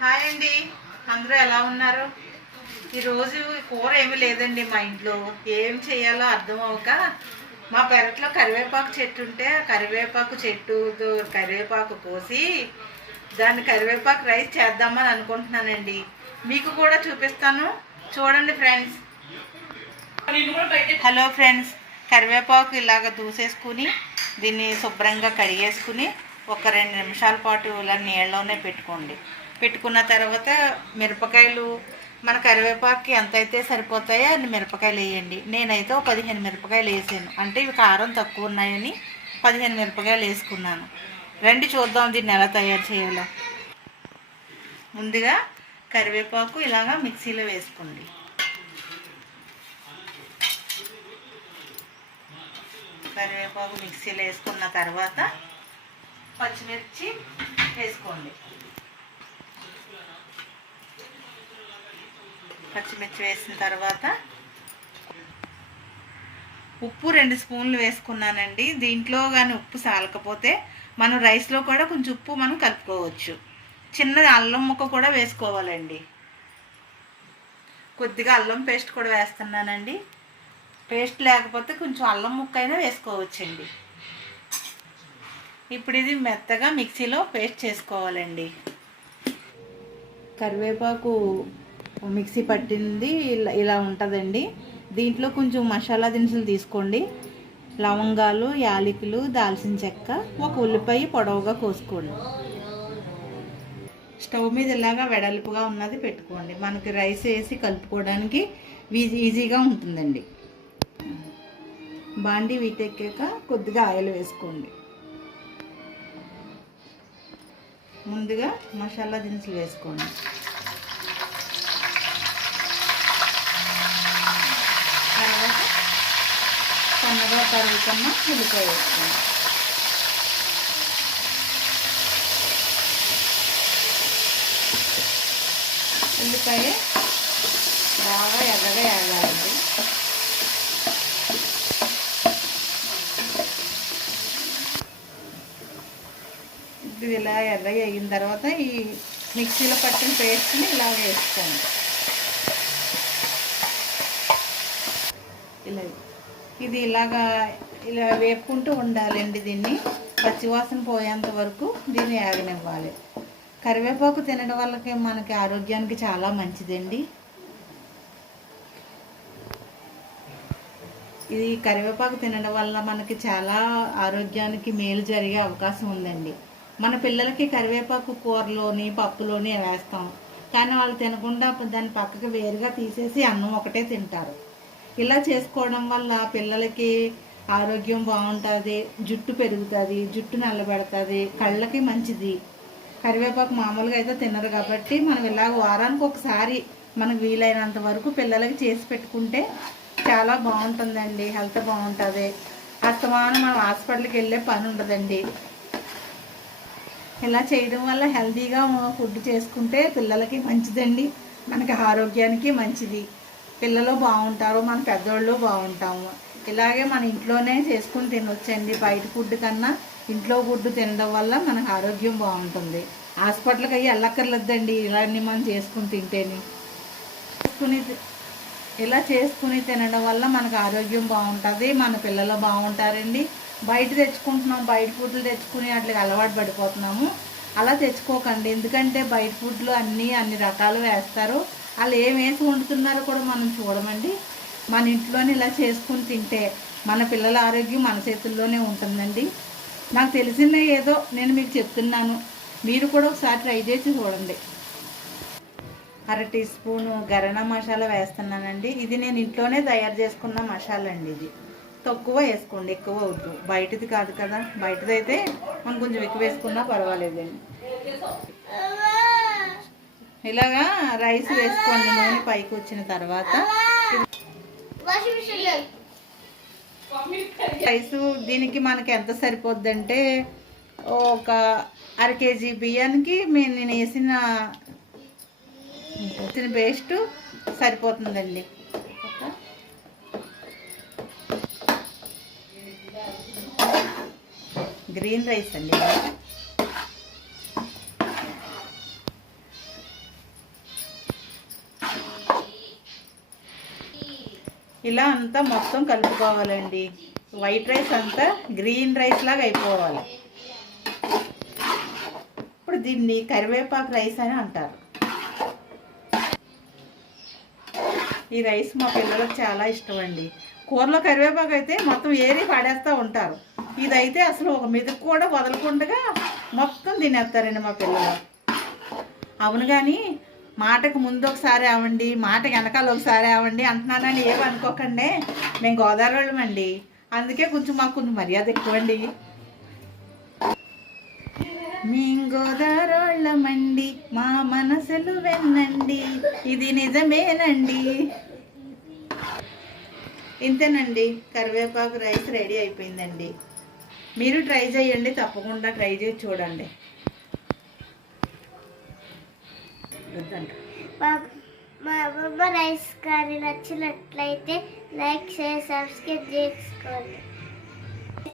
Hi అండి, అందరూ ఎలా ఉన్నారు? ఈరోజు కూర ఏమీ లేదండి మా ఇంట్లో. ఏం చేయాలో అర్థం అవ్వక మా పెరట్లో కరివేపాకు చెట్టు ఉంటే ఆ కరివేపాకు చెట్టుతో కరివేపాకు కోసి దాన్ని కరివేపాకు రైస్ చేద్దామని అనుకుంటున్నానండి. మీకు కూడా చూపిస్తాను, చూడండి ఫ్రెండ్స్. హలో ఫ్రెండ్స్, కరివేపాకు ఇలాగ దూసేసుకుని దీన్ని శుభ్రంగా కడిగేసుకుని ఒక 2 నిమిషాల పాటు ఇలా నీళ్ళలోనే పెట్టుకున్న తర్వాత మిరపకాయలు మన కరివేపాకుకి ఎంత అయితే సరిపోతాయో అన్ని మిరపకాయలు వేయండి. నేనైతే 15 మిరపకాయలు వేసాను, అంటే ఇవి కారం తక్కువ ఉన్నాయని 15 మిరపకాయలు వేసుకున్నాను. రండి చూద్దాం దీన్ని ఎలా తయారు చేయాలో. ముందుగా కరివేపాకు ఇలాగా మిక్సీలో వేసుకోండి. కరివేపాకు మిక్సీలో వేసుకున్న తర్వాత పచ్చిమిర్చి వేసుకోండి. పచ్చిమిర్చి వేసిన తర్వాత ఉప్పు 2 స్పూన్లు వేసుకున్నానండి. దీంట్లో కానీ ఉప్పు సాలకపోతే మనం రైస్లో కూడా కొంచెం ఉప్పు మనం కలుపుకోవచ్చు. చిన్న అల్లం ముక్క కూడా వేసుకోవాలండి. కొద్దిగా అల్లం పేస్ట్ కూడా వేస్తున్నానండి. పేస్ట్ లేకపోతే కొంచెం అల్లం ముక్క అయినా వేసుకోవచ్చండి. ఇప్పుడు ఇది మెత్తగా మిక్సీలో పేస్ట్ చేసుకోవాలండి. కరివేపాకు మిక్సీ పట్టింది ఇలా ఉంటుందండి. దీంట్లో కొంచెం మసాలా దినుసులు తీసుకోండి. లవంగాలు, యాలకులు, దాల్చిన చెక్క, ఒక ఉల్లిపాయ పొడవుగా కోసుకోండి. స్టవ్ మీద ఇలాగా వెడల్పుగా ఉన్నది పెట్టుకోండి. మనకి రైస్ వేసి కలుపుకోవడానికి ఈజీగా ఉంటుందండి. బాండి వీటెక్కాక కొద్దిగా ఆయిల్ వేసుకోండి. ముందుగా మసాలా దినుసులు వేసుకోండి. తర్వాత సన్నగా తరుగుతున్న ఉల్లిపాయ వేసుకోండి. ఉల్లిపాయ బాగా ఎర్రగా వేగాలండి. ఇది ఇలా ఎర్రగా అయిన తర్వాత ఈ మిక్సీలో పట్టిన పేస్ట్ని ఇలా వేసుకోండి. ఇది ఇలా వేపుకుంటూ ఉండాలండి. దీన్ని పచ్చివాసన పోయేంత వరకు దీన్ని వేగనివ్వాలి. కరివేపాకు తినడం వల్ల మనకి ఆరోగ్యానికి చాలా మంచిదండి. ఇది కరివేపాకు తినడం వల్ల మనకి చాలా ఆరోగ్యానికి మేలు జరిగే అవకాశం ఉందండి. మన పిల్లలకి కరివేపాకు కూరలోని పప్పులోని వేస్తాం, కానీ వాళ్ళు తినకుండా దాన్ని పక్కకి వేరుగా తీసేసి అన్నం ఒకటే తింటారు. ఇలా చేసుకోవడం వల్ల పిల్లలకి ఆరోగ్యం బాగుంటుంది, జుట్టు పెరుగుతుంది, జుట్టు నల్లబడుతుంది, కళ్ళకి మంచిది. కరివేపాకు మామూలుగా అయితే తినరు కాబట్టి మనం ఇలాగ వారానికి ఒకసారి మనకు వీలైనంత వరకు పిల్లలకి చేసి పెట్టుకుంటే చాలా బాగుంటుందండి. హెల్త్ బాగుంటుంది. అస్తమానం మనం హాస్పిటల్కి వెళ్ళే పని ఉండదండి. ఇలా చేయడం వల్ల హెల్తీగా ఫుడ్ చేసుకుంటే పిల్లలకి మంచిదండి, మనకి ఆరోగ్యానికి మంచిది. పిల్లలు బాగుంటారు, మన పెద్దవాళ్ళు బాగుంటాము. ఇలాగే మన ఇంట్లోనే చేసుకుని తినొచ్చండి. బయట ఫుడ్ కన్నా ఇంట్లో ఫుడ్ తినడం వల్ల మనకు ఆరోగ్యం బాగుంటుంది. హాస్పిటల్కి అయ్యి వెళ్ళక్కర్లేదండి, ఇలాంటి మనం చేసుకుని తింటేనే. ఇలా చేసుకుని తినడం వల్ల మనకు ఆరోగ్యం బాగుంటుంది, మన పిల్లలు బాగుంటారండి. బయట తెచ్చుకుంటున్నాం, బయట ఫుడ్లు తెచ్చుకుని వాటికి అలవాటు పడిపోతున్నాము. అలా తెచ్చుకోకండి, ఎందుకంటే బయట ఫుడ్లు అన్ని రకాలు వేస్తారు. వాళ్ళు ఏం వేసి వండుతున్నారో కూడా మనం చూడమండి. మన ఇంట్లోనే ఇలా చేసుకుని తింటే మన పిల్లల ఆరోగ్యం మన చేతుల్లోనే ఉంటుందండి. నాకు తెలిసిన ఏదో నేను మీకు చెప్తున్నాను, మీరు కూడా ఒకసారి ట్రై చేసి చూడండి. 1/2 టీ స్పూను గరం మసాలా వేస్తున్నానండి. ఇది నేను ఇంట్లోనే తయారు చేసుకున్న మసాలా అండి. ఇది తక్కువ వేసుకోండి, ఎక్కువ వద్దు. బయటది కాదు కదా, బయటది అయితే మనం కొంచెం ఎక్కువ వేసుకున్నా పర్వాలేదండి. ఇలాగా రైస్ వేసుకోండి. నూనె పైకి వచ్చిన తర్వాత రైసు దీనికి మనకి ఎంత సరిపోద్దంటే ఒక 1/2 కేజీ బియ్యానికి నేను వేసిన పేస్ట్ సరిపోతుందండి. గ్రీన్ రైస్ అండి. ఇలా అంతా మొత్తం కలుపుకోవాలండి. వైట్ రైస్ అంతా గ్రీన్ రైస్ లాగా అయిపోవాలి. ఇప్పుడు దీన్ని కరివేపాకు రైస్ అని అంటారు. ఈ రైస్ మా పిల్లలకు చాలా ఇష్టం అండి. కూరలో కరివేపాకు అయితే మొత్తం ఏరి పడేస్తూ ఉంటారు. ఇదైతే అసలు ఒక మెతుకు కూడా వదలకుండా మొత్తం తినేస్తారండి మా పిల్లలు. అవును, కానీ మాటకు ముందు ఒకసారి అవ్వండి, మాటకి వెనకాల ఒకసారి అవ్వండి అంటున్నానని ఏమి అనుకోకండి. మేము గోదావరి వాళ్ళమండి, అందుకే మాకు కొంచెం మర్యాద ఎక్కువండి. మేం గోదావరి వాళ్ళమండి, మా మనసులు వెన్నండి, ఇది నిజమేనండి. ఇంతేనండి, కరివేపాకు రైస్ రెడీ అయిపోయిందండి. మీరు ట్రై చేయండి, తప్పకుండా ట్రై చేసి చూడండి. మా అమ్మమ్మ రైస్ కానీ నచ్చినట్లయితే లైక్ షేర్ సబ్స్క్రైబ్ చేసుకోండి.